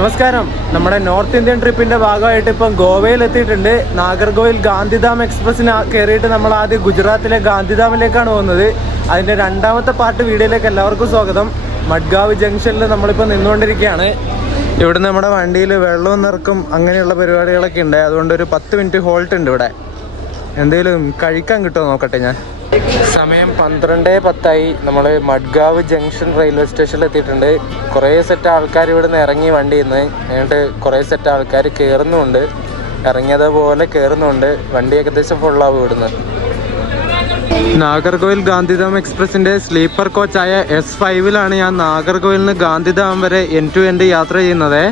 നമസ്കാരം. നമ്മുടെ north Indian ട്രിപ്പിന്റെ ഭാഗമായിട്ട് ഇപ്പം ഗോവയിൽ എത്തിയിട്ടുണ്ട്. നാഗർകോവിൽ ഗാന്ധിധാം എക്സ്പ്രസ്സിന് കയറിയിട്ട് നമ്മൾ ആദ്യം ഗുജറാത്തിലെ ഗാന്ധിധാമിലേക്കാണ് പോകുന്നത്. അതിന്റെ രണ്ടാമത്തെ പാർട്ട് വീഡിയോയിലേക്ക് എല്ലാവർക്കും സ്വാഗതം. മഡ്ഗാവ് ജംഗ്ഷനിൽ നമ്മളിപ്പോൾ നിന്നുകൊണ്ടിരിക്കുകയാണ്. ഇവിടുന്ന് നമ്മുടെ വണ്ടിയിൽ വെള്ളവും നിറക്കും അങ്ങനെയുള്ള പരിപാടികളൊക്കെ ഉണ്ട്. അതുകൊണ്ട് ഒരു 10 മിനിറ്റ് ഹോൾട്ട് ഉണ്ട് ഇവിടെ. എന്തെങ്കിലും കഴിക്കാൻ കിട്ടുമോ നോക്കട്ടെ ഞാൻ. സമയം 12:10 നമ്മൾ മഡ്ഗാവ് ജംഗ്ഷൻ റെയിൽവേ സ്റ്റേഷനിൽ എത്തിയിട്ടുണ്ട്. കുറേ സെറ്റ് ആൾക്കാർ ഇവിടുന്ന് ഇറങ്ങി വണ്ടിയിൽ നിന്ന്. എന്നിട്ട് കുറേ സെറ്റ് ആൾക്കാർ കയറുന്നുമുണ്ട്, ഇറങ്ങിയതുപോലെ കയറുന്നുണ്ട്. വണ്ടി ഏകദേശം ഫുള്ളാവും ഇവിടുന്ന്. നാഗർകോവിൽ ഗാന്ധിധാം എക്സ്പ്രസിൻ്റെ സ്ലീപ്പർ കോച്ചായ S5-ലാണ് ഞാൻ നാഗർകോവിലിൽ നിന്ന് ഗാന്ധിധാം വരെ എൻഡ് ടു എൻഡ് യാത്ര ചെയ്യുന്നത്.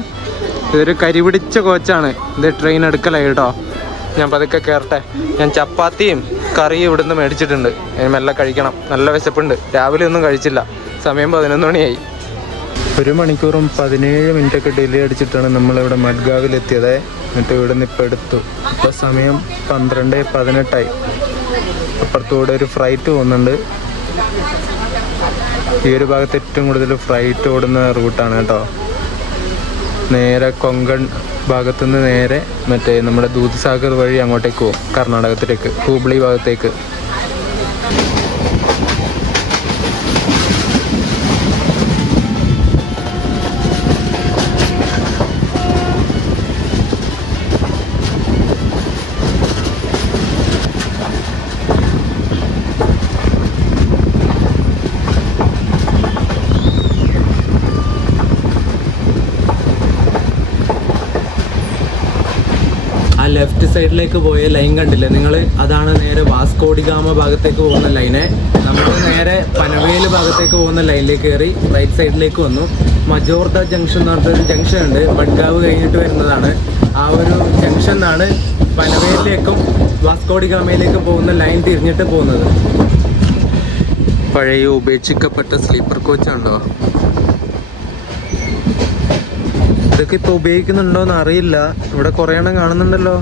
ഇതൊരു കരിപിടിച്ച കോച്ചാണ്. ഇത് ട്രെയിൻ എടുക്കലായി കേട്ടോ. ഞാൻ പതുക്കെ കയറട്ടെ. ഞാൻ ചപ്പാത്തിയും കറിയും ഇവിടുന്ന് മേടിച്ചിട്ടുണ്ട്. മെല്ലെ കഴിക്കണം, നല്ല വിശപ്പുണ്ട്. രാവിലെ ഒന്നും കഴിച്ചില്ല. സമയം 11 മണിയായി. 1 മണിക്കൂറും 17 മിനിറ്റൊക്കെ ഡിലേ അടിച്ചിട്ടാണ് നമ്മളിവിടെ മഡ്ഗാവിലെത്തിയത്. എന്നിട്ട് ഇവിടെ നിന്ന് ഇപ്പോൾ എടുത്തു. ഇപ്പോൾ സമയം 12:18. അപ്പുറത്തൂടെ ഒരു ഫ്ലൈറ്റ് പോകുന്നുണ്ട്. ഈ ഒരു ഭാഗത്ത് ഏറ്റവും കൂടുതൽ ഫ്ലൈറ്റ് ഓടുന്ന റൂട്ടാണ് കേട്ടോ. നേരെ കൊങ്കൺ ഭാഗത്തുനിന്ന് നേരെ മറ്റേ നമ്മുടെ ദൂദ്സാഗർ വഴി അങ്ങോട്ടേക്ക് പോകും, കർണാടകത്തിലേക്ക്, ഹൂബ്ലി ഭാഗത്തേക്ക്. ലെഫ്റ്റ് സൈഡിലേക്ക് പോയ ലൈൻ കണ്ടില്ലേ നിങ്ങൾ? അതാണ് നേരെ വാസ്കോഡിഗാമ ഭാഗത്തേക്ക് പോകുന്ന ലൈന്. നമ്മൾ നേരെ പനവേൽ ഭാഗത്തേക്ക് പോകുന്ന ലൈനിലേക്ക് കയറി റൈറ്റ് സൈഡിലേക്ക് വന്നു. മജോർദ ജംഗ്ഷൻ എന്ന് പറഞ്ഞൊരു ജംഗ്ഷൻ ഉണ്ട്, മഡ്ഗാവ് കഴിഞ്ഞിട്ട് വരുന്നതാണ്. ആ ഒരു ജംഗ്ഷനാണ് പനവേലിലേക്കും വാസ്കോഡിഗാമയിലേക്കും പോകുന്ന ലൈൻ തിരിഞ്ഞിട്ട് പോകുന്നത്. പഴയ ഉപേക്ഷിക്കപ്പെട്ട സ്ലീപ്പർ കോച്ചുണ്ടോ? ഇതൊക്കെ ഇപ്പോൾ ഉപയോഗിക്കുന്നുണ്ടോയെന്ന് അറിയില്ല. ഇവിടെ കുറേ എണ്ണം കാണുന്നുണ്ടല്ലോ.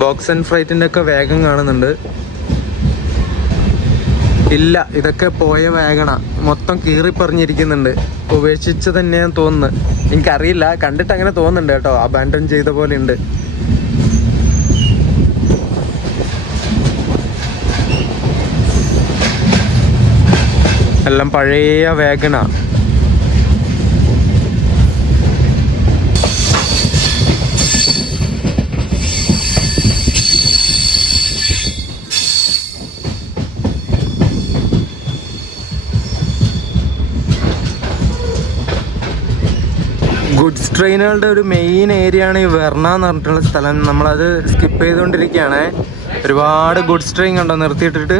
ബോക്സ് ആൻഡ് ഫ്ലൈറ്റിൻ്റെ ഒക്കെ വേഗം കാണുന്നുണ്ട്. ഇല്ല, ഇതൊക്കെ പോയ വേഗണ മൊത്തം കീറിപ്പറിഞ്ഞിരിക്കുന്നുണ്ട്. ഉപേക്ഷിച്ച് തന്നെയാണ് തോന്നുന്നത്. എനിക്കറിയില്ല, കണ്ടിട്ട് അങ്ങനെ തോന്നുന്നുണ്ട് കേട്ടോ. അബാൻഡൻ ചെയ്ത പോലെ ഉണ്ട്. എല്ലാം പഴയ വേഗണ. ഗുഡ്സ് ട്രെയിനുകളുടെ ഒരു മെയിൻ ഏരിയ ആണ് ഈ വെർണ എന്ന് പറഞ്ഞിട്ടുള്ള സ്ഥലം. നമ്മളത് സ്കിപ്പ് ചെയ്തുകൊണ്ടിരിക്കുകയാണ്. ഒരുപാട് ഗുഡ്സ് ട്രെയിൻ കണ്ടോ നിർത്തിയിട്ടിട്ട്.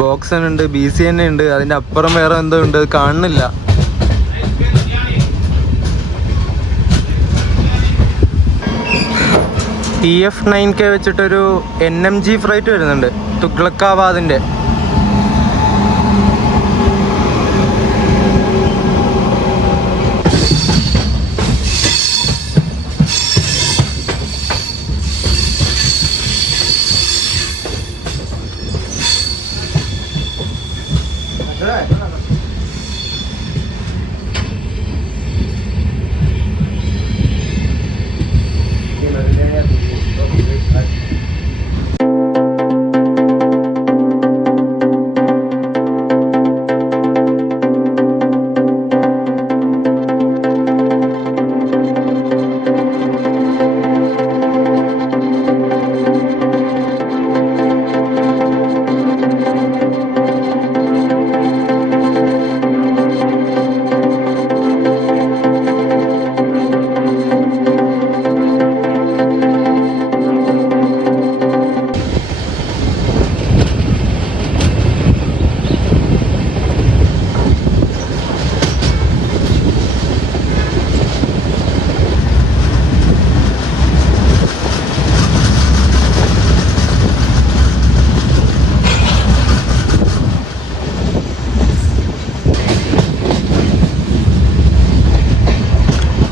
ബോക്സൺ ഉണ്ട്, BCN ഉണ്ട്, അതിൻ്റെ അപ്പുറം വേറെ എന്തോ ഉണ്ട്, കാണുന്നില്ല. TF9K വെച്ചിട്ടൊരു NMG ഫ്ലൈറ്റ് വരുന്നുണ്ട്, തുഗ്ലക്കാബാദിൻ്റെ.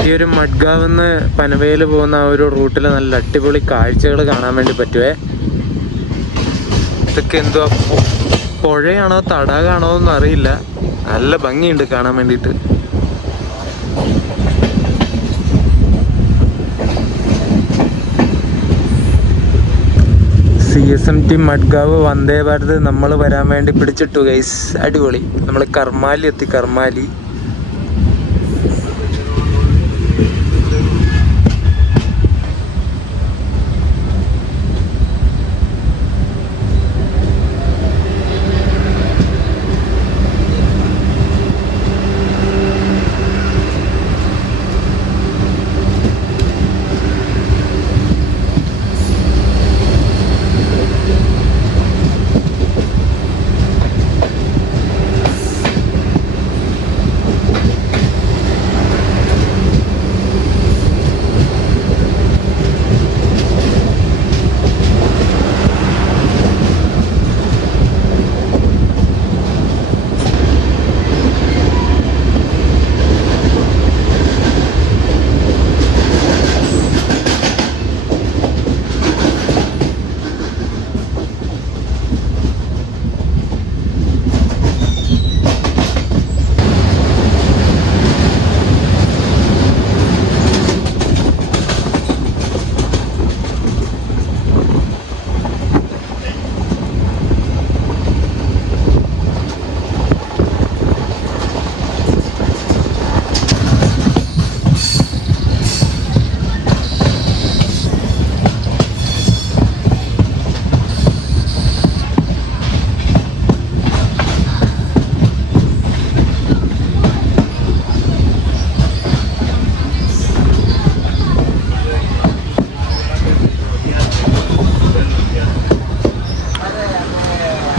ഈ ഒരു മഡ്ഗാവെന്ന് പനവേൽ പോകുന്ന ആ ഒരു റൂട്ടിൽ നല്ല അടിപൊളി കാഴ്ചകൾ കാണാൻ വേണ്ടി പറ്റുവേ. ഇതൊക്കെ എന്തുവാ, പുഴയാണോ തടാകമാണോ എന്നൊന്നും അറിയില്ല. നല്ല ഭംഗിയുണ്ട് കാണാൻ വേണ്ടിയിട്ട്. CSMT മഡ്ഗാവ് വന്ദേ ഭാരത് നമ്മൾ വരാൻ വേണ്ടി പിടിച്ചിട്ടു ഗൈസ്. അടിപൊളി. നമ്മൾ കർമാലി എത്തി. കർമാലി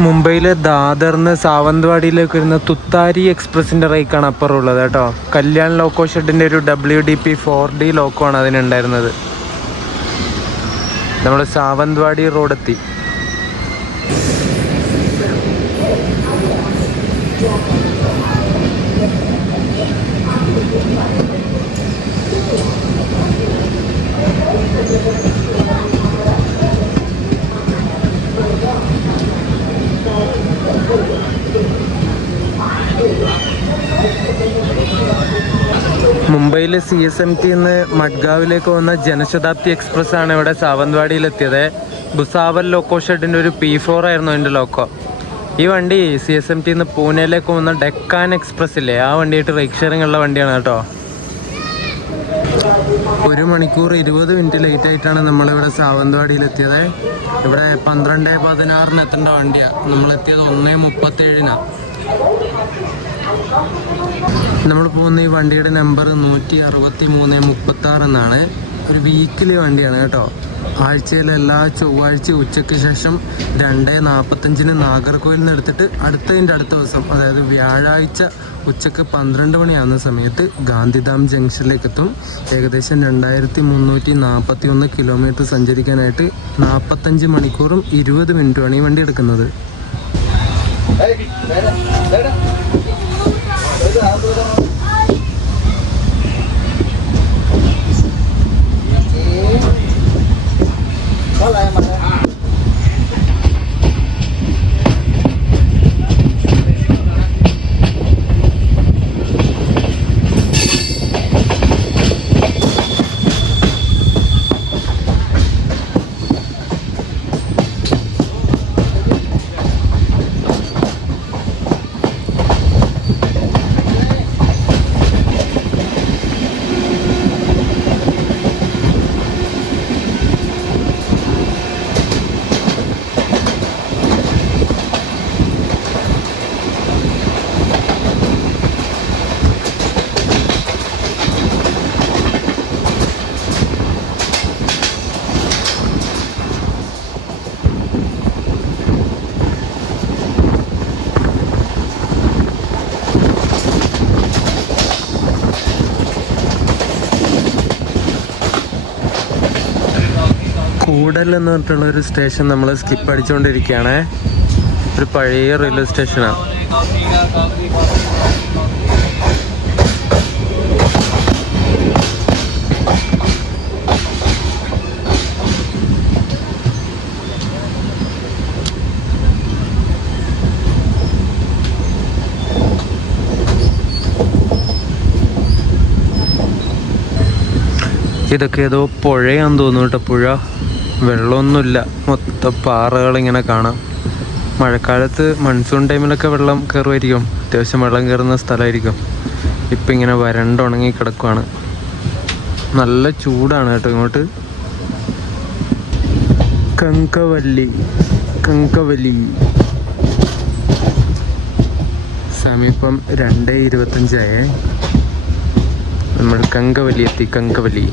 മുംബൈയിലെ ദാദറിന്ന് സാവന്ത്വാടിയിലേക്ക് വരുന്ന തുത്താരി എക്സ്പ്രസിൻ്റെ റേക്കാണ് അപ്പുറമുള്ളത് കേട്ടോ. കല്യാൺ ലോക്കോ ഷെഡിൻ്റെ ഒരു WDP 4D ലോക്കോ ആണ് അതിനുണ്ടായിരുന്നത്. നമ്മൾ സാവന്ത്വാടി റോഡെത്തി. മുംബൈയിൽ CSMT നിന്ന് മഡ്ഗാവിലേക്ക് വന്ന ജനശതാബ്ദി എക്സ്പ്രസ് ആണ് ഇവിടെ സാവന്ത്വാടിയിലെത്തിയത്. ഭുസാവൽ ലോക്കോ ഷെഡിൻ്റെ ഒരു P4 ആയിരുന്നു അതിൻ്റെ ലോക്കോ. ഈ വണ്ടി CSMT നിന്ന് പൂനെയിലേക്ക് വന്ന ഡെക്കാൻ എക്സ്പ്രസ് ഇല്ലേ, ആ വണ്ടിയായിട്ട് റൈഡ് ഷെയറിംഗ് ഉള്ള വണ്ടിയാണ് കേട്ടോ. 1 മണിക്കൂർ 20 മിനിറ്റ് ലേറ്റ് ആയിട്ടാണ് നമ്മളിവിടെ സാവന്ത്വാടിയിലെത്തിയത്. ഇവിടെ 12:16 എത്തേണ്ട വണ്ടിയാണ്. നമ്മളെത്തിയത് 1:37. നമ്മൾ പോകുന്ന ഈ വണ്ടിയുടെ നമ്പർ 16336 എന്നാണ്. ഒരു വീക്കിലി വണ്ടിയാണ് കേട്ടോ. ആഴ്ചയിലെ എല്ലാ ചൊവ്വാഴ്ച ഉച്ചയ്ക്ക് ശേഷം 2:45 നാഗർകോവിലിൽ നിന്ന് എടുത്തിട്ട് അടുത്ത ദിവസം, അതായത് വ്യാഴാഴ്ച ഉച്ചയ്ക്ക് 12 മണിയാകുന്ന സമയത്ത് ഗാന്ധിധാം ജംഗ്ഷനിലേക്ക് എത്തും. ഏകദേശം 2341 കിലോമീറ്റർ സഞ്ചരിക്കാനായിട്ട് 45 മണിക്കൂറും 20 മിനിറ്റുമാണ് ഈ വണ്ടി എടുക്കുന്നത്. കൂടൽ എന്ന് പറഞ്ഞിട്ടുള്ള ഒരു സ്റ്റേഷൻ നമ്മൾ സ്കിപ്പ് അടിച്ചുകൊണ്ടിരിക്കുകയാണ്. ഒരു പഴയ റെയിൽവേ സ്റ്റേഷനാണ്. ഇതൊക്കെ ഏതോ പുഴയാന്ന് തോന്നുന്നു കേട്ടോ. പുഴ വെള്ളമൊന്നുമില്ല, മൊത്തം പാറകളിങ്ങനെ കാണാം. മഴക്കാലത്ത് മൺസൂൺ ടൈമിലൊക്കെ വെള്ളം കയറുമായിരിക്കും, അത്യാവശ്യം വെള്ളം കയറുന്ന സ്ഥലമായിരിക്കും. ഇപ്പം ഇങ്ങനെ വരണ്ടുണങ്ങി കിടക്കുവാണ്. നല്ല ചൂടാണ് കേട്ടോ ഇങ്ങോട്ട്. കങ്കവല്ലി സമീപം 2:25 നമ്മൾ കങ്കവല്ലി എത്തി. കങ്കവല്ലി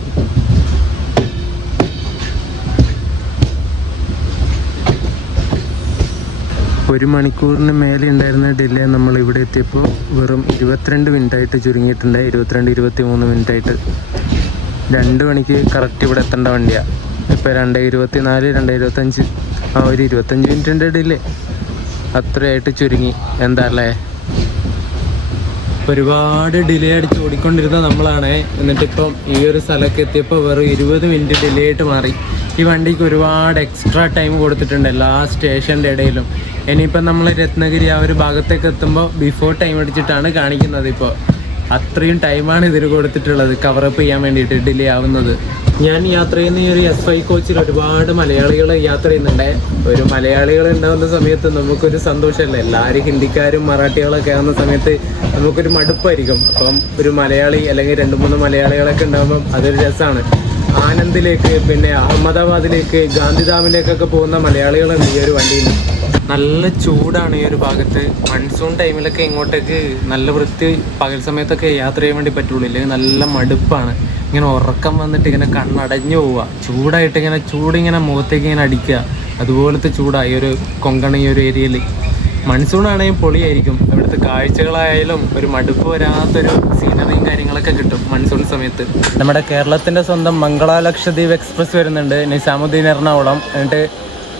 ഒരു മണിക്കൂറിന് മേലെ ഉണ്ടായിരുന്ന ഡിലേ നമ്മൾ ഇവിടെ എത്തിയപ്പോൾ വെറും 22 മിനിറ്റായിട്ട് ചുരുങ്ങിയിട്ടുണ്ട്. 22-23 മിനിറ്റായിട്ട്. 2 മണിക്ക് കറക്റ്റ് ഇവിടെ എത്തേണ്ട വണ്ടിയാണ്. ഇപ്പോൾ 2:24, 2:25, ഒരു 25 മിനിറ്റിൻ്റെ ഡിലേ അത്രയായിട്ട് ചുരുങ്ങി. എന്താ അല്ലേ? ഒരുപാട് ഡിലേ അടിച്ച് ഓടിക്കൊണ്ടിരുന്ന നമ്മളാണ്. എന്നിട്ടിപ്പം ഈ ഒരു സ്ഥലമൊക്കെ എത്തിയപ്പോൾ വെറും 20 മിനിറ്റ് ഡിലേ ആയിട്ട് മാറി. ഈ വണ്ടിക്ക് ഒരുപാട് എക്സ്ട്രാ ടൈം കൊടുത്തിട്ടുണ്ട് എല്ലാ സ്റ്റേഷൻ്റെ ഇടയിലും. ഇനിയിപ്പം നമ്മൾ രത്നഗിരി ആ ഒരു ഭാഗത്തേക്ക് എത്തുമ്പോൾ ബിഫോർ ടൈം അടിച്ചിട്ടാണ് കാണിക്കുന്നത്. ഇപ്പോൾ അത്രയും ടൈമാണ് ഇതിന് കൊടുത്തിട്ടുള്ളത് കവറപ്പ് ചെയ്യാൻ വേണ്ടിയിട്ട് ഡിലേ ആവുന്നത്. ഞാൻ യാത്ര ചെയ്യുന്ന ഈ ഒരു S5 കോച്ചിൽ ഒരുപാട് മലയാളികൾ യാത്ര ചെയ്യുന്നുണ്ട്. ഒരു മലയാളികൾ ഉണ്ടാകുന്ന സമയത്ത് നമുക്കൊരു സന്തോഷമല്ലേ. എല്ലാവരും ഹിന്ദിക്കാരും മറാഠികളൊക്കെ ആകുന്ന സമയത്ത് നമുക്കൊരു മടുപ്പായിരിക്കും. അപ്പം ഒരു മലയാളി അല്ലെങ്കിൽ 2-3 മലയാളികളൊക്കെ ഉണ്ടാകുമ്പം അതൊരു രസമാണ്. ആനന്ദിലേക്ക്, പിന്നെ അഹമ്മദാബാദിലേക്ക്, ഗാന്ധിധാമിലേക്കൊക്കെ പോകുന്ന മലയാളികളുണ്ട് ഈ ഒരു വണ്ടിയിൽ. നല്ല ചൂടാണ് ഈ ഒരു ഭാഗത്ത്. മൺസൂൺ ടൈമിലൊക്കെ ഇങ്ങോട്ടേക്ക് നല്ല വൃത്തി പകൽ സമയത്തൊക്കെ യാത്ര ചെയ്യാൻ വേണ്ടി പറ്റുള്ളൂ. ഇല്ലെങ്കിൽ നല്ല മടുപ്പാണ്. ഇങ്ങനെ ഉറക്കം വന്നിട്ട് ഇങ്ങനെ കണ്ണടഞ്ഞു പോവുക. ചൂടായിട്ട് ഇങ്ങനെ ചൂടിങ്ങനെ മുഖത്തേക്ക് ഇങ്ങനെ അടിക്കുക. അതുപോലത്തെ ചൂടാണ് ഈ ഒരു കൊങ്കൺ ഈ ഒരു ഏരിയയിൽ. മൺസൂൺ ആണെങ്കിൽ പൊളിയായിരിക്കും. ഇവിടുത്തെ കാഴ്ചകളായാലും ഒരു മടുപ്പ് വരാത്തൊരു സീനറിയും കാര്യങ്ങളൊക്കെ കിട്ടും മൺസൂൺ സമയത്ത്. നമ്മുടെ കേരളത്തിൻ്റെ സ്വന്തം മംഗള ലക്ഷദ്വീപ് എക്സ്പ്രസ് വരുന്നുണ്ട് നിസാമുദ്ദീൻ എറണാകുളം. എന്നിട്ട്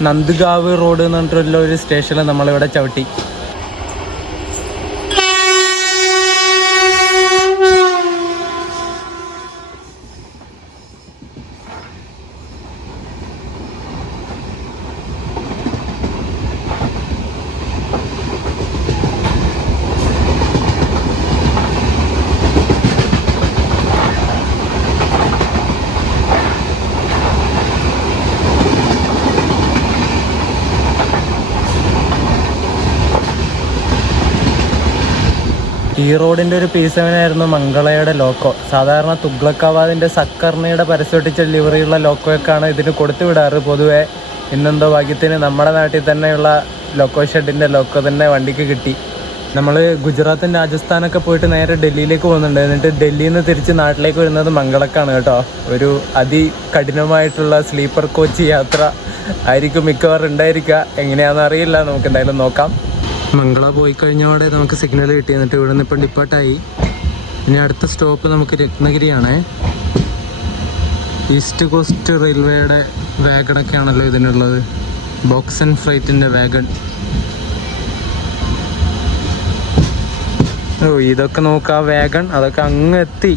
നന്ദ്ഗാവ് റോഡ് എന്ന് പറഞ്ഞിട്ടുള്ള ഒരു സ്റ്റേഷനിൽ നമ്മളിവിടെ ചവിട്ടി. ഈ റോഡിൻ്റെ ഒരു P7 ആയിരുന്നു മംഗളയുടെ ലോക്കോ. സാധാരണ തുഗ്ലക്കാബാദിൻ്റെ സക്കർണയുടെ പരസ്യൊട്ടിച്ച ലിവറിയുള്ള ലോക്കോയൊക്കെയാണ് ഇതിന് കൊടുത്തു വിടാറ് പൊതുവെ. ഇന്നെന്തോ ഭാഗ്യത്തിന് നമ്മുടെ നാട്ടിൽ തന്നെയുള്ള ലോക്കോ ഷെഡിൻ്റെ ലോക്കോ തന്നെ വണ്ടിക്ക് കിട്ടി. നമ്മൾ ഗുജറാത്തും രാജസ്ഥാനൊക്കെ പോയിട്ട് നേരെ ഡൽഹിയിലേക്ക് പോകുന്നുണ്ട്. എന്നിട്ട് ഡൽഹിയിൽ നിന്ന് തിരിച്ച് നാട്ടിലേക്ക് വരുന്നത് മംഗളക്കാണ് കേട്ടോ. ഒരു അതികഠിനമായിട്ടുള്ള സ്ലീപ്പർ കോച്ച് യാത്ര ആയിരിക്കും മിക്കവാറും ഉണ്ടായിരിക്കുക. എങ്ങനെയാണെന്ന് അറിയില്ല, നമുക്ക് എന്തായാലും നോക്കാം. മംഗള പോയി കഴിഞ്ഞോടെ നമുക്ക് സിഗ്നൽ കിട്ടി. എന്നിട്ട് ഇവിടെ നിന്ന് ഇപ്പം ഡിപ്പാർട്ടായി. ഇനി അടുത്ത സ്റ്റോപ്പ് നമുക്ക് രത്നഗിരിയാണ്. ഈസ്റ്റ് കോസ്റ്റ് റെയിൽവേയുടെ വാഗണൊക്കെ ആണല്ലോ ഇതിനുള്ളത്. ബോക്സ് ആൻഡ് ഫ്രൈറ്റിൻ്റെ വാഗൺ. ഓ, ഇതൊക്കെ നോക്കാം. വാഗൺ അതൊക്കെ അങ്ങ് എത്തി.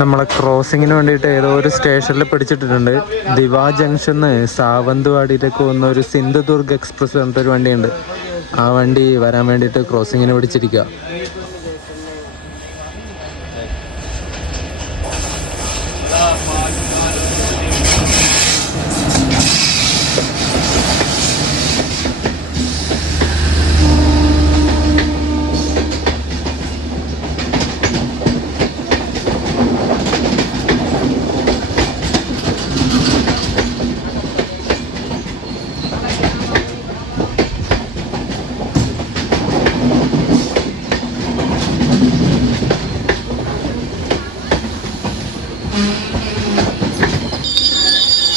നമ്മളെ ക്രോസിങ്ങിന് വേണ്ടിയിട്ട് ഏതോ ഒരു സ്റ്റേഷനിൽ പിടിച്ചിട്ടിട്ടുണ്ട്. ദിവാ ജംഗ്ഷന്ന് സാവന്ത്വാടിയിലേക്ക് പോകുന്ന ഒരു സിന്ധുദുർഗ് എക്സ്പ്രസ് പറഞ്ഞിട്ടൊരു വണ്ടിയുണ്ട്. ആ വണ്ടി വരാൻ വേണ്ടിയിട്ട് ക്രോസിങ്ങിന് പിടിച്ചിരിക്കുക.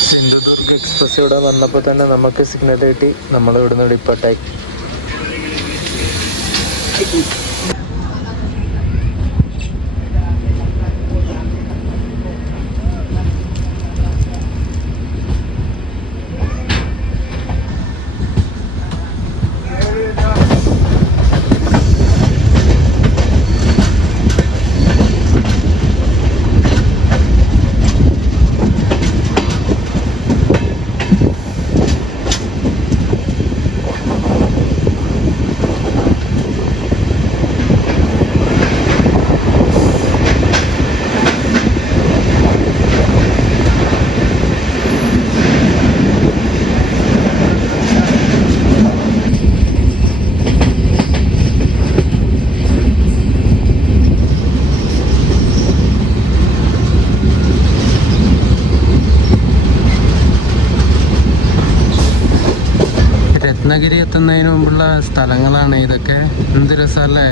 സിന്ധുദുർഗ് എക്സ്പ്രസ് ഇവിടെ വന്നപ്പോൾ തന്നെ നമുക്ക് സിഗ്നൽ കിട്ടി. നമ്മൾ ഇവിടുന്ന് ഡിപ്പാർട്ടായി. രത്നഗിരി എത്തുന്നതിന് മുമ്പുള്ള സ്ഥലങ്ങളാണ് ഇതൊക്കെ. എന്ത് രസമല്ലേ.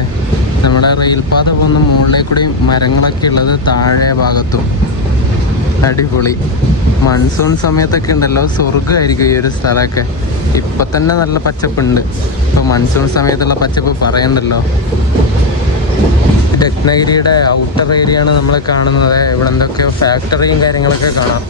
നമ്മുടെ റെയിൽപാത പോകുന്ന മുകളിലേക്ക് കൂടി മരങ്ങളൊക്കെ ഉള്ളത് താഴെ ഭാഗത്തും. അടിപൊളി. മൺസൂൺ സമയത്തൊക്കെ ഉണ്ടല്ലോ സ്വർഗ്ഗമായിരിക്കും ഈ ഒരു സ്ഥലമൊക്കെ. ഇപ്പം തന്നെ നല്ല പച്ചപ്പുണ്ട്. ഇപ്പോൾ മൺസൂൺ സമയത്തുള്ള പച്ചപ്പ് പറയണ്ടല്ലോ. രത്നഗിരിയുടെ ഔട്ടർ ഏരിയ ആണ് നമ്മൾ കാണുന്നത്. ഇവിടെ എന്തൊക്കെയോ ഫാക്ടറിയും കാര്യങ്ങളൊക്കെ കാണാം.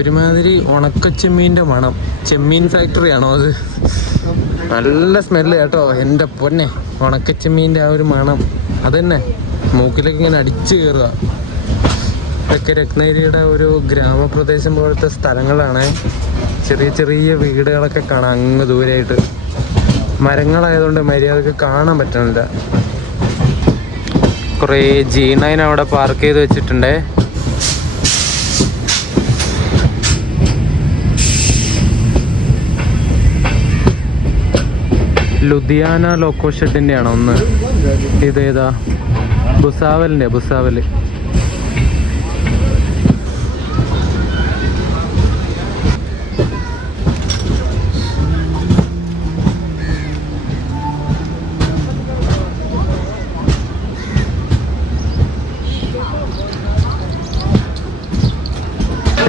ഒരുമാതിരി ഉണക്കച്ചെമ്മീൻ്റെ മണം. ചെമ്മീൻ ഫാക്ടറിയാണോ അത്? നല്ല സ്മെല്ല് കേട്ടോ. എൻ്റെ പൊന്നെ, ഉണക്കച്ചെമ്മീൻ്റെ ആ ഒരു മണം അത് തന്നെ മൂക്കിലേക്ക് ഇങ്ങനെ അടിച്ചു കയറുക. ഇതൊക്കെ രത്നഗിരിയുടെ ഒരു ഗ്രാമപ്രദേശം പോലത്തെ സ്ഥലങ്ങളാണ്. ചെറിയ ചെറിയ വീടുകളൊക്കെ കാണാം അങ്ങ് ദൂരെയായിട്ട്. മരങ്ങളായതുകൊണ്ട് മര്യാദക്ക് കാണാൻ പറ്റണില്ല. കുറേ G9 അവിടെ പാർക്ക് ചെയ്ത് വെച്ചിട്ടുണ്ട്. ലുധിയാന ലോക്കോ ഷെഡിൻ്റെ ആണോ ഒന്ന്? ഇതേതാ? ഭുസാവലിൻ്റെ. ഭുസാവല്.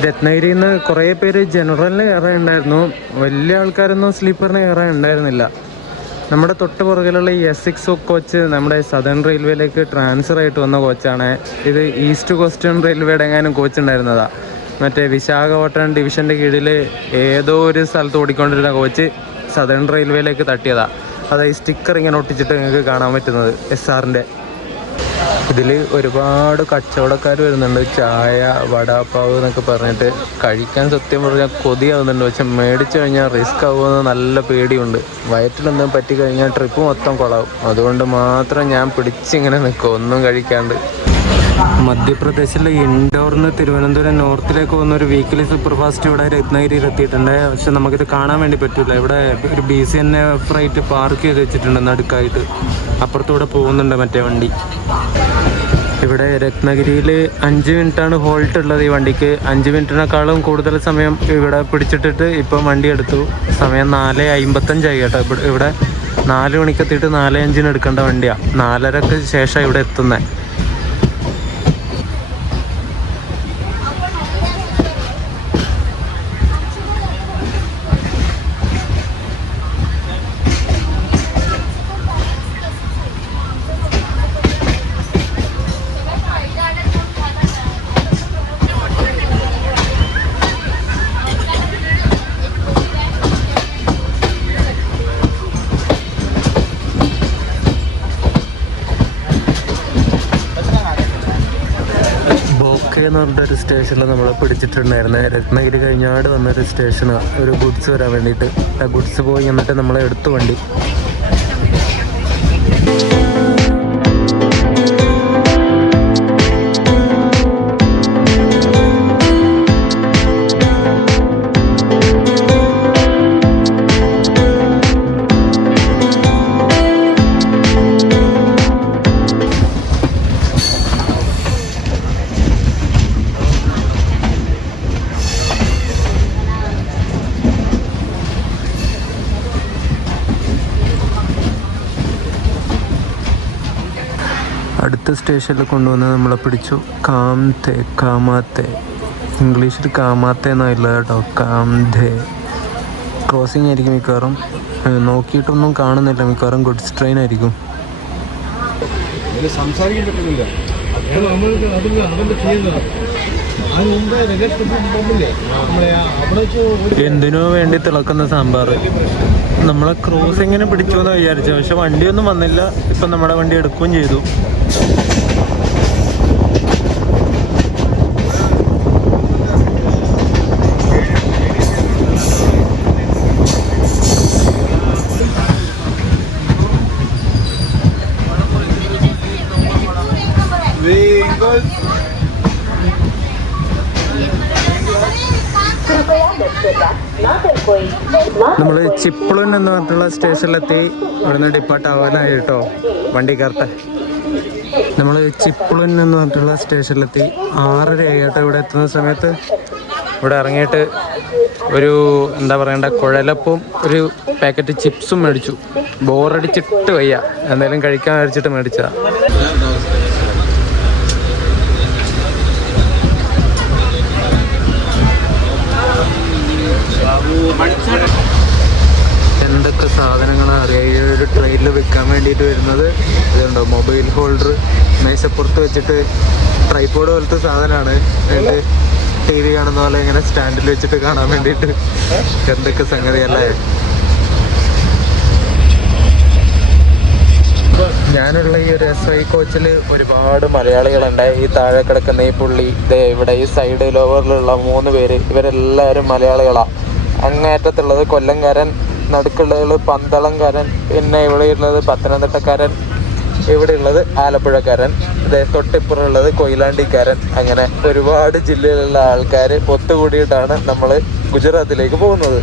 രത്നഗിരിയിൽ നിന്ന് കുറേ പേര് ജനറലിന് കയറാനുണ്ടായിരുന്നു. വലിയ ആൾക്കാരൊന്നും സ്ലീപ്പറിന് കയറാൻ ഉണ്ടായിരുന്നില്ല. നമ്മുടെ തൊട്ട് പുറകിലുള്ള ഈ S6 കോച്ച് നമ്മുടെ സദേൺ റെയിൽവേയിലേക്ക് ട്രാൻസ്ഫർ ആയിട്ട് വന്ന കോച്ചാണ്. ഇത് ഈസ്റ്റ് കോസ്റ്റേൺ റെയിൽവേയുടെ എങ്ങാനും കോച്ച് ഉണ്ടായിരുന്നതാണ്. മറ്റേ വിശാഖപട്ടണം ഡിവിഷൻ്റെ കീഴിൽ ഏതോ ഒരു സ്ഥലത്ത് ഓടിക്കൊണ്ടിരുന്ന കോച്ച് സദേൺ റെയിൽവേയിലേക്ക് തട്ടിയതാണ്. അത് ഈ സ്റ്റിക്കർ ഇങ്ങനെ ഒട്ടിച്ചിട്ട് നിങ്ങൾക്ക് കാണാൻ പറ്റുന്നത് SRൻ്റെ. ഇതിൽ ഒരുപാട് കച്ചവടക്കാർ വരുന്നുണ്ട്. ചായ, വടാപ്പാവ് എന്നൊക്കെ പറഞ്ഞിട്ട് കഴിക്കാൻ സത്യം പറഞ്ഞാൽ കൊതിയാവുന്നുണ്ട്. പക്ഷെ മേടിച്ചു കഴിഞ്ഞാൽ റിസ്ക് ആവുമെന്ന് നല്ല പേടിയുണ്ട്. വയറ്റിലൊന്നും പറ്റിക്കഴിഞ്ഞാൽ ട്രിപ്പ് മൊത്തം കൊളാവും. അതുകൊണ്ട് മാത്രം ഞാൻ പിടിച്ചിങ്ങനെ നിൽക്കും ഒന്നും കഴിക്കാണ്ട്. മധ്യപ്രദേശിലെ ഇൻഡോറിന് തിരുവനന്തപുരം നോർത്തിലേക്ക് പോകുന്ന ഒരു വീക്കിലി സൂപ്പർ ഫാസ്റ്റ് ഇവിടെ രത്നഗിരിയിൽ എത്തിയിട്ടുണ്ട്. പക്ഷെ നമുക്കിത് കാണാൻ വേണ്ടി പറ്റില്ല. ഇവിടെ ഒരു BCNF ഫ്രൈറ്റ് പാർക്ക് ചെയ്ത് വെച്ചിട്ടുണ്ട് നടുക്കായിട്ട്. അപ്പുറത്തൂടെ പോകുന്നുണ്ട് മറ്റേ വണ്ടി. ഇവിടെ രത്നഗിരിയിൽ 5 മിനിറ്റാണ് ഹോൾട്ട് ഉള്ളത് ഈ വണ്ടിക്ക്. 5 മിനിറ്റിനേക്കാളും കൂടുതൽ സമയം ഇവിടെ പിടിച്ചിട്ടിട്ട് ഇപ്പം വണ്ടി എടുത്തു. സമയം 4:55 കേട്ടോ. ഇവിടെ 4 മണിക്ക് എത്തിയിട്ട് 4:05 എടുക്കേണ്ട വണ്ടിയാണ്. 4:30ക്ക് ശേഷം ഇവിടെ എത്തുന്നത്. എന്ന് പറഞ്ഞിട്ടൊരു സ്റ്റേഷനിൽ നമ്മളെ പിടിച്ചിട്ടുണ്ടായിരുന്നത്. രത്നഗിരി കഴിഞ്ഞാട് വന്നൊരു സ്റ്റേഷനാണ്. ഒരു ഗുഡ്സ് വരാൻ വേണ്ടിയിട്ട്. ആ ഗുഡ്സ് പോയി എന്നിട്ട് നമ്മളെ എടുത്തു വണ്ടി. അടുത്ത സ്റ്റേഷനിൽ കൊണ്ടുവന്ന് നമ്മളെ പിടിച്ചു. കാമാത്തെ. ഇംഗ്ലീഷിൽ കാമാത്തെ എന്നായില്ല കേട്ടോ, കാംധേ. ക്രോസിംഗ് ആയിരിക്കും മിക്കവാറും. നോക്കിയിട്ടൊന്നും കാണുന്നില്ല. മിക്കവാറും ഗുഡ്സ് ട്രെയിൻ ആയിരിക്കും. സംസാരിക്കാൻ പറ്റുന്നില്ല. എന്തിനോ വേണ്ടി തിളക്കുന്ന സാമ്പാർ. നമ്മളെ ക്രോസിങ്ങിന് പിടിച്ചു എന്ന് വിചാരിച്ചു. പക്ഷെ വണ്ടിയൊന്നും വന്നില്ല. ഇപ്പം നമ്മുടെ വണ്ടി എടുക്കുകയും ചെയ്തു. നമ്മൾ ചിപ്ലുൻ എന്ന് പറഞ്ഞിട്ടുള്ള സ്റ്റേഷനിലെത്തി. ഇവിടുന്ന് ഡിപ്പാർട്ട് ആവാനായി കേട്ടോ വണ്ടിക്കാർത്തെ. നമ്മൾ ചിപ്ലുൻ എന്ന് പറഞ്ഞിട്ടുള്ള സ്റ്റേഷനിലെത്തി. 6:30 ആയിട്ടോ ഇവിടെ എത്തുന്ന സമയത്ത്. ഇവിടെ ഇറങ്ങിയിട്ട് ഒരു എന്താ പറയണ്ട കുഴലപ്പവും ഒരു പാക്കറ്റ് ചിപ്സും മേടിച്ചു. ബോറടിച്ചിട്ട് വയ്യ, എന്തായാലും കഴിക്കാൻ മേടിച്ചിട്ട് മേടിച്ചതാണ്. എന്തൊക്കെ സാധനങ്ങളാണ് അറിയാം ഈ ഒരു ട്രെയിനിൽ വെക്കാൻ വേണ്ടിയിട്ട് വരുന്നത്. ഇതുണ്ടോ മൊബൈൽ ഹോൾഡർ മേശപ്പുറത്ത് വെച്ചിട്ട് ട്രൈപോഡ് പോലത്തെ സാധനമാണ്. എന്നിട്ട് ടി വി കാണുന്ന പോലെ ഇങ്ങനെ സ്റ്റാൻഡിൽ വെച്ചിട്ട് കാണാൻ വേണ്ടിയിട്ട്. എന്തൊക്കെ സംഗതിയല്ലേ. ഞാനുള്ള ഈ ഒരു SI കോച്ചിൽ ഒരുപാട് മലയാളികളുണ്ട്. ഈ താഴെ കിടക്കുന്ന ഈ പുള്ളി, ഇവിടെ ഈ സൈഡ് ലോവറിലുള്ള 3 പേര്, ഇവരെല്ലാവരും മലയാളികളാണ്. അങ്ങേറ്റത്തുള്ളത് കൊല്ലംകാരൻ, നടുക്കുള്ളത് പന്തളംകാരൻ, പിന്നെ ഇവിടെ ഉള്ളത് പത്തനംതിട്ടക്കാരൻ, ഇവിടെ ഉള്ളത് ആലപ്പുഴക്കാരൻ, തൊട്ടിപ്പുറമുള്ളത് കൊയിലാണ്ടിക്കാരൻ. അങ്ങനെ ഒരുപാട് ജില്ലയിലുള്ള ആൾക്കാർ ഒത്തുകൂടിയിട്ടാണ് നമ്മൾ ഗുജറാത്തിലേക്ക് പോകുന്നത്.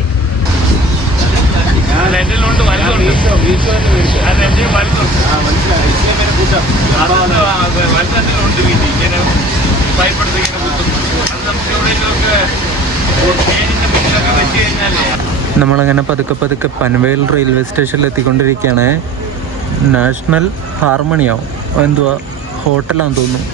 നമ്മളങ്ങനെ പതുക്കെ പതുക്കെ പൻവേൽ റെയിൽവേ സ്റ്റേഷനിൽ എത്തിക്കൊണ്ടിരിക്കുകയാണ്. നാഷണൽ ഹാർമണിയോ എന്തുവാ ഹോട്ടലാണെന്ന് തോന്നുന്നു.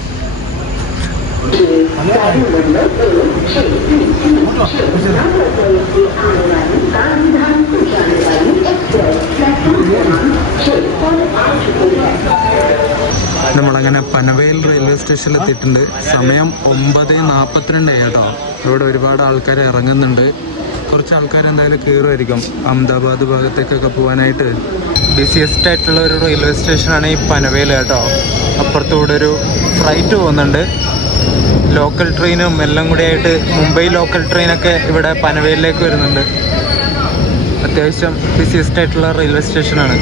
നമ്മളങ്ങനെ പനവേൽ റെയിൽവേ സ്റ്റേഷനിൽ എത്തിയിട്ടുണ്ട്. സമയം 9:42 കേട്ടോ. ഇവിടെ ഒരുപാട് ആൾക്കാർ ഇറങ്ങുന്നുണ്ട്. കുറച്ച് ആൾക്കാർ എന്തായാലും കയറുമായിരിക്കും അഹമ്മദാബാദ് ഭാഗത്തേക്കൊക്കെ പോകാനായിട്ട്. ബിസിയസ്റ്റ് ആയിട്ടുള്ള ഒരു റെയിൽവേ സ്റ്റേഷനാണ് ഈ പനവേൽ കേട്ടോ. അപ്പുറത്തൂടെ ഒരു ഫ്ലൈറ്റ് പോകുന്നുണ്ട്, ലോക്കൽ ട്രെയിനും എല്ലാം കൂടി ആയിട്ട്. മുംബൈ ലോക്കൽ ട്രെയിനൊക്കെ ഇവിടെ പനവേലിലേക്ക് വരുന്നുണ്ട്. അത്യാവശ്യം ബിസിയസ്റ്റ് ആയിട്ടുള്ള റെയിൽവേ സ്റ്റേഷനാണ്.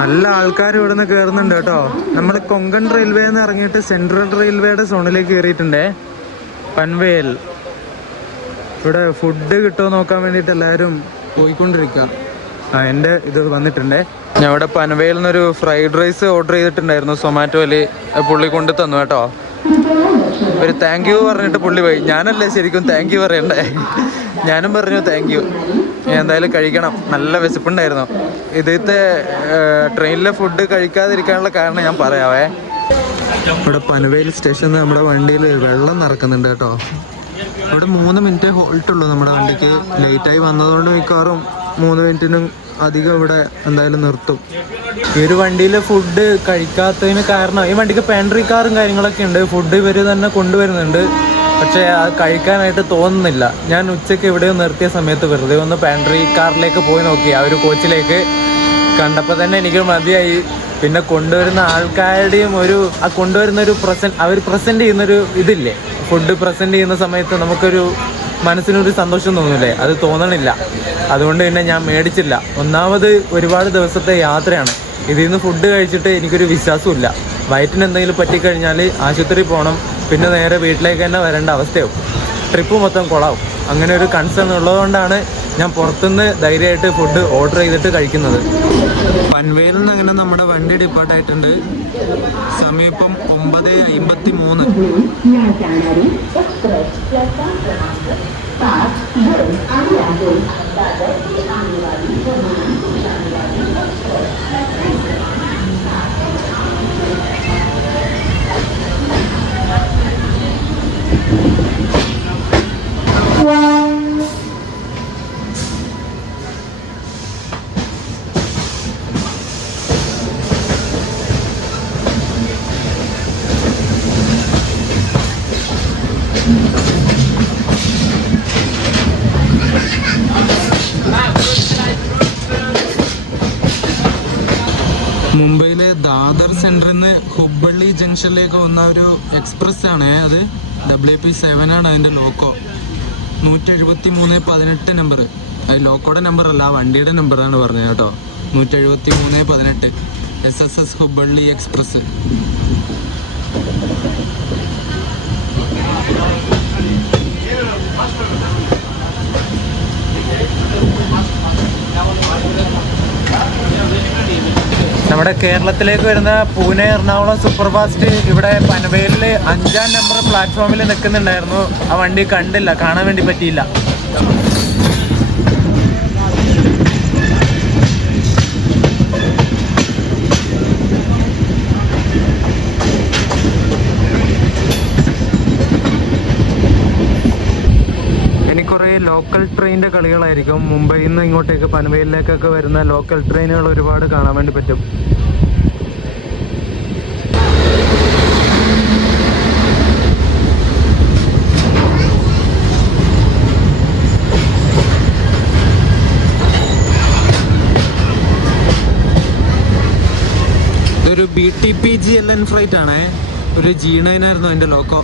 നല്ല ആൾക്കാർ ഇവിടെ നിന്ന് കയറുന്നുണ്ട് കേട്ടോ. നമ്മൾ കൊങ്കൺ റെയിൽവേ എന്ന് ഇറങ്ങിയിട്ട് സെൻട്രൽ റെയിൽവേയുടെ സോണിലേക്ക് കയറിയിട്ടുണ്ടേ. പൻവേൽ ഇവിടെ ഫുഡ് കിട്ടുമോ നോക്കാൻ വേണ്ടിയിട്ട് എല്ലാവരും പോയിക്കൊണ്ടിരിക്കുക. എൻ്റെ ഇത് വന്നിട്ടുണ്ടേ. ഞാൻ ഇവിടെ പനവേലിൽ നിന്നൊരു ഫ്രൈഡ് റൈസ് ഓർഡർ ചെയ്തിട്ടുണ്ടായിരുന്നു. സൊമാറ്റോയിൽ പുള്ളി കൊണ്ടു തന്നു കേട്ടോ. ഒരു താങ്ക് യു പറഞ്ഞിട്ട് പുള്ളി പോയി. ഞാനല്ലേ ശരിക്കും താങ്ക് യു പറയണ്ടേ. ഞാനും പറഞ്ഞു താങ്ക് യു. എന്തായാലും കഴിക്കണം, നല്ല വിശപ്പുണ്ടായിരുന്നു. ഇതിലത്തെ ട്രെയിനിലെ ഫുഡ് കഴിക്കാതിരിക്കാനുള്ള കാരണം ഞാൻ പറയാവേ. ഇവിടെ പനവേൽ സ്റ്റേഷനിൽ നമ്മുടെ വണ്ടിയിൽ വെള്ളം നിറക്കുന്നുണ്ട് കേട്ടോ. ഇവിടെ 3 മിനിറ്റ് ഹോൾട്ടുള്ളൂ നമ്മുടെ വണ്ടിക്ക്. ലേറ്റായി വന്നതുകൊണ്ട് മിക്കവാറും 3 മിനിറ്റിനും അധികം ഇവിടെ എന്തായാലും നിർത്തും. ഈ ഒരു വണ്ടിയിൽ ഫുഡ് കഴിക്കാത്തതിന് കാരണം ഈ വണ്ടിക്ക് പാൻട്രി കാറും കാര്യങ്ങളൊക്കെ ഉണ്ട്. ഫുഡ് ഇവർ തന്നെ കൊണ്ടുവരുന്നുണ്ട്, പക്ഷേ അത് കഴിക്കാനായിട്ട് തോന്നുന്നില്ല. ഞാൻ ഉച്ചയ്ക്ക് എവിടെയോ നിർത്തിയ സമയത്ത് വെറുതെ ഒന്ന് പാൻട്രി കാറിലേക്ക് പോയി നോക്കി. ആ ഒരു കോച്ചിലേക്ക് കണ്ടപ്പോൾ തന്നെ എനിക്ക് മതിയായി. പിന്നെ കൊണ്ടുവരുന്ന ആൾക്കാരുടെയും കൊണ്ടുവരുന്ന ഒരു അവർ പ്രസൻറ്റ് ചെയ്യുന്നൊരു ഇതില്ലേ, ഫുഡ് പ്രസൻറ്റ് ചെയ്യുന്ന സമയത്ത് നമുക്കൊരു മനസ്സിനൊരു സന്തോഷം തോന്നില്ലേ, അത് തോന്നണില്ല. അതുകൊണ്ട് പിന്നെ ഞാൻ മേടിച്ചില്ല. ഒന്നാമത് ഒരുപാട് ദിവസത്തെ യാത്രയാണ്. ഇതിൽ നിന്ന് ഫുഡ് കഴിച്ചിട്ട് എനിക്കൊരു വിശ്വാസമില്ല. വയറ്റിന് എന്തെങ്കിലും പറ്റിക്കഴിഞ്ഞാൽ ആശുപത്രി പോകണം, പിന്നെ നേരെ വീട്ടിലേക്ക് തന്നെ വരേണ്ട അവസ്ഥയാവും. ട്രിപ്പ് മൊത്തം കൊളാവും. അങ്ങനെ ഒരു കൺസേൺ ഉള്ളതുകൊണ്ടാണ് ഞാൻ പുറത്തുനിന്ന് ധൈര്യമായിട്ട് ഫുഡ് ഓർഡർ ചെയ്തിട്ട് കഴിക്കുന്നത്. പൻവേലിൽ നിന്ന് അങ്ങനെ നമ്മുടെ വണ്ടി ഡിപ്പാർട്ടായിട്ടുണ്ട്. സമയം ഇപ്പം 9:53. മുംബൈയിലെ ദാദർ സെൻറ്ററിൽ നിന്ന് ഹുബ്ബള്ളി ജംഗ്ഷനിലേക്ക് വന്ന ഒരു എക്സ്പ്രസ് ആണ്. അത് WP7 ആണ് അതിൻ്റെ ലോക്കോ. 173-18 നമ്പർ. അത് ലോക്കോയുടെ നമ്പറല്ല, വണ്ടിയുടെ നമ്പറാണ് പറഞ്ഞത് കേട്ടോ. 173-18 SSS ഹുബ്ബള്ളി എക്സ്പ്രസ്. നമ്മുടെ കേരളത്തിലേക്ക് വരുന്ന പൂനെ എറണാകുളം സൂപ്പർ ഫാസ്റ്റ് ഇവിടെ പനവേലിൽ 5-ാം നമ്പർ പ്ലാറ്റ്ഫോമിൽ നിൽക്കുന്നുണ്ടായിരുന്നു. ആ വണ്ടി കണ്ടില്ല, കാണാൻ വേണ്ടി പറ്റിയില്ല. കുറേ ലോക്കൽ ട്രെയിനിൻ്റെ കളികളായിരിക്കും. മുംബൈയിൽ നിന്ന് ഇങ്ങോട്ടേക്ക് പനവേലിലേക്കൊക്കെ വരുന്ന ലോക്കൽ ട്രെയിനുകൾ ഒരുപാട് കാണാൻ വേണ്ടി പറ്റും. ഇതൊരു BTP GLN ഫ്ലൈറ്റ് ആണേ. ഒരു G9 ആയിരുന്നു അതിൻ്റെ ലോക്കോ.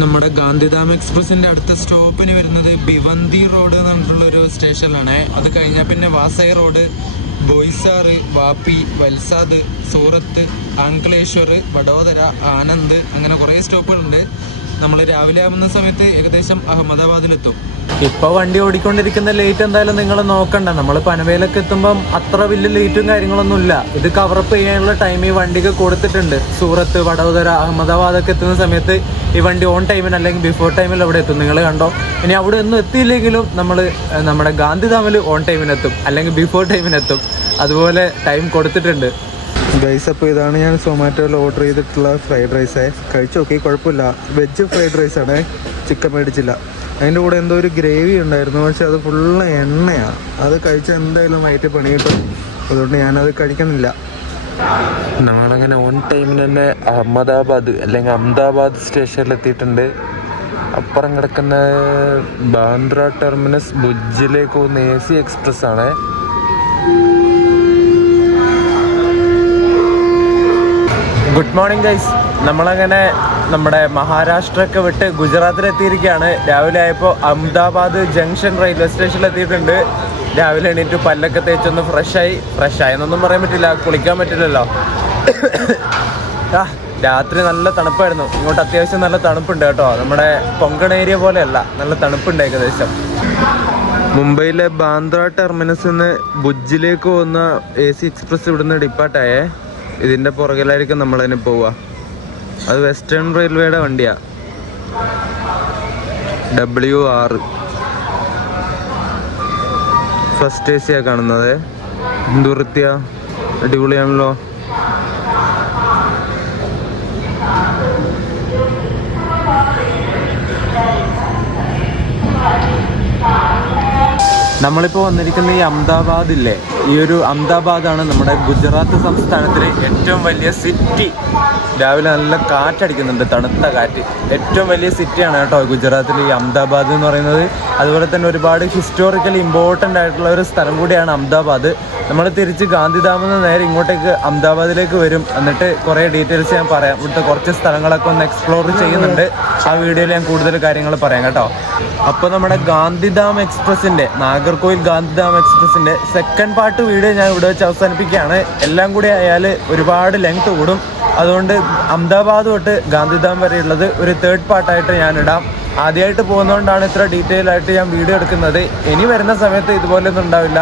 നമ്മുടെ ഗാന്ധിധാം എക്സ്പ്രസിൻ്റെ അടുത്ത സ്റ്റോപ്പിന് വരുന്നത് ഭിവന്തി റോഡ് എന്ന് പറഞ്ഞിട്ടുള്ളൊരു സ്റ്റേഷനിലാണ്. അത് കഴിഞ്ഞാൽ പിന്നെ വാസൈ റോഡ്, ബോയ്സാർ, വാപ്പി, വൽസാദ്, സൂറത്ത്, ആംക്ലേശ്വർ, വഡോദര, ആനന്ദ്, അങ്ങനെ കുറേ സ്റ്റോപ്പുകളുണ്ട്. നമ്മൾ രാവിലെ ആവുന്ന സമയത്ത് ഏകദേശം അഹമ്മദാബാദിലെത്തും. ഇപ്പോൾ വണ്ടി ഓടിക്കൊണ്ടിരിക്കുന്ന ലേറ്റ് എന്തായാലും നിങ്ങൾ നോക്കണ്ട. നമ്മൾ പനവേലൊക്കെ എത്തുമ്പം അത്ര വലിയ ലേറ്റും കാര്യങ്ങളൊന്നും ഇല്ല. ഇത് കവറപ്പ് ചെയ്യാനുള്ള ടൈം ഈ വണ്ടിക്ക് കൊടുത്തിട്ടുണ്ട്. സൂറത്ത്, വഡോദര, അഹമ്മദാബാദൊക്കെ എത്തുന്ന സമയത്ത് ഈ വണ്ടി ഓൺ ടൈമിന് അല്ലെങ്കിൽ ബിഫോർ ടൈമിൽ അവിടെ എത്തും. നിങ്ങൾ കണ്ടോ? ഇനി അവിടെ ഒന്നും എത്തിയില്ലെങ്കിലും നമ്മൾ നമ്മുടെ ഗാന്ധിധാമിൽ ഓൺ ടൈമിനെത്തും അല്ലെങ്കിൽ ബിഫോർ ടൈമിനെത്തും. അതുപോലെ ടൈം കൊടുത്തിട്ടുണ്ട്. ഗൈസ്, അപ്പോൾ ഇതാണ് ഞാൻ സൊമാറ്റോയിൽ ഓർഡർ ചെയ്തിട്ടുള്ള ഫ്രൈഡ് റൈസ്. കഴിച്ചു നോക്കി, കുഴപ്പമില്ല. വെജ് ഫ്രൈഡ് റൈസാണ്, ചിക്കൻ മേടിച്ചില്ല. അതിൻ്റെ കൂടെ എന്തോ ഒരു ഗ്രേവി ഉണ്ടായിരുന്നു, പക്ഷെ അത് ഫുള്ള് എണ്ണയാണ്. അത് കഴിച്ചാൽ എന്തായാലും വയറ്റ് പണി കിട്ടും. അതുകൊണ്ട് ഞാനത് കഴിക്കുന്നില്ല. നമ്മളങ്ങനെ ഓൺ ടൈമിന് തന്നെ അഹമ്മദാബാദ് അല്ലെങ്കിൽ അഹമ്മദാബാദ് സ്റ്റേഷനിൽ എത്തിയിട്ടുണ്ട്. അപ്പുറം കിടക്കുന്ന ബാന്ദ്ര ടെർമിനസ് ഭുജിലേക്ക് പോകുന്ന AC എക്സ്പ്രസ് ആണ്. Good morning guys. നമ്മളങ്ങനെ നമ്മുടെ മഹാരാഷ്ട്രയൊക്കെ വിട്ട് ഗുജറാത്തിലെത്തിയിരിക്കുകയാണ്. രാവിലെ ആയപ്പോൾ അഹമ്മദാബാദ് ജംഗ്ഷൻ റെയിൽവേ സ്റ്റേഷനിൽ എത്തിയിട്ടുണ്ട്. രാവിലെ എണീറ്റ് പല്ലൊക്കെ തേച്ചൊന്ന് ഫ്രഷായെന്നൊന്നും പറയാൻ പറ്റില്ല, കുളിക്കാൻ പറ്റില്ലല്ലോ. രാത്രി നല്ല തണുപ്പായിരുന്നു. ഇങ്ങോട്ട് അത്യാവശ്യം നല്ല തണുപ്പുണ്ട് കേട്ടോ. നമ്മുടെ കൊങ്കൺ ഏരിയ പോലെയല്ല, നല്ല തണുപ്പുണ്ട് ഏകദേശം. മുംബൈയിലെ ബാന്ദ്ര ടെർമിനസിൽ നിന്ന് ഭുജിലേക്ക് പോകുന്ന AC എക്സ്പ്രസ് ഇവിടുന്ന് ഡിപ്പാർട്ടായേ. ഇതിൻ്റെ പുറകിലായിരിക്കും നമ്മളതിന് പോവുക. അത് വെസ്റ്റേൺ റെയിൽവേയുടെ വണ്ടിയാണ്, WR. ഫസ്റ്റ് AC ആണ് കാണുന്നത്. എന്ത് വൃത്തിയാ, അടിപൊളിയാണല്ലോ. നമ്മളിപ്പോൾ വന്നിരിക്കുന്ന ഈ അഹമ്മദാബാദില്ലേ, ഈ ഒരു അഹമ്മദാബാദാണ് നമ്മുടെ ഗുജറാത്ത് സംസ്ഥാനത്തിലെ ഏറ്റവും വലിയ സിറ്റി. രാവിലെ നല്ല കാറ്റടിക്കുന്നുണ്ട്, തണുത്ത കാറ്റ്. ഏറ്റവും വലിയ സിറ്റിയാണ് കേട്ടോ ഗുജറാത്തിൽ ഈ അഹമ്മദാബാദ് എന്ന് പറയുന്നത്. അതുപോലെ തന്നെ ഒരുപാട് ഹിസ്റ്റോറിക്കലി ഇമ്പോർട്ടൻ്റ് ആയിട്ടുള്ള ഒരു സ്ഥലം കൂടിയാണ് അഹമ്മദാബാദ്. നമ്മൾ തിരിച്ച് ഗാന്ധിധാമിൽ നിന്ന് നേരെ ഇങ്ങോട്ടേക്ക് അഹമ്മദാബാദിലേക്ക് വരും. എന്നിട്ട് കുറേ ഡീറ്റെയിൽസ് ഞാൻ പറയാം. ഇവിടുത്തെ കുറച്ച് സ്ഥലങ്ങളൊക്കെ ഒന്ന് എക്സ്പ്ലോർ ചെയ്യുന്നുണ്ട്. ആ വീഡിയോയിൽ ഞാൻ കൂടുതൽ കാര്യങ്ങൾ പറയാം കേട്ടോ. അപ്പോൾ നമ്മുടെ ഗാന്ധിധാം എക്സ്പ്രസിൻ്റെ, നാഗർകോയിൽ ഗാന്ധിധാം എക്സ്പ്രസിൻ്റെ സെക്കൻഡ് പാർട്ട് വീഡിയോ ഞാൻ ഇവിടെ വെച്ച് അവസാനിപ്പിക്കുകയാണ്. എല്ലാം കൂടി ആയാൽ ഒരുപാട് ലെങ്ത് കൂടും. അതുകൊണ്ട് അഹമ്മദാബാദ് തൊട്ട് ഗാന്ധിധാം വരെയുള്ളത് ഒരു തേർഡ് പാർട്ടായിട്ട് ഞാനിടാം. ആദ്യമായിട്ട് പോകുന്നതുകൊണ്ടാണ് ഇത്ര ഡീറ്റെയിൽ ആയിട്ട് ഞാൻ വീഡിയോ എടുക്കുന്നത്. ഇനി വരുന്ന സമയത്ത് ഇതുപോലെയൊന്നും ഉണ്ടാവില്ല,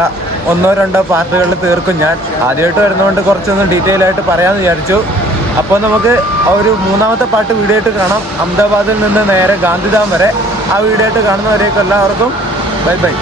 1-2 പാർട്ടുകളിൽ തീർക്കും ഞാൻ. ആദ്യമായിട്ട് വരുന്നതുകൊണ്ട് കുറച്ചൊന്ന് ഡീറ്റെയിൽ ആയിട്ട് പറയാമെന്ന് വിചാരിച്ചു. അപ്പോൾ നമുക്ക് ഒരു 3ാമത്തെ പാർട്ട് വീഡിയോ ആയിട്ട് കാണാം. അഹമ്മദാബാദിൽ നിന്ന് നേരെ ഗാന്ധിധാം വരെ. ആ വീഡിയോ ആയിട്ട് കാണുന്നവരേക്കും എല്ലാവർക്കും ബൈ ബൈ.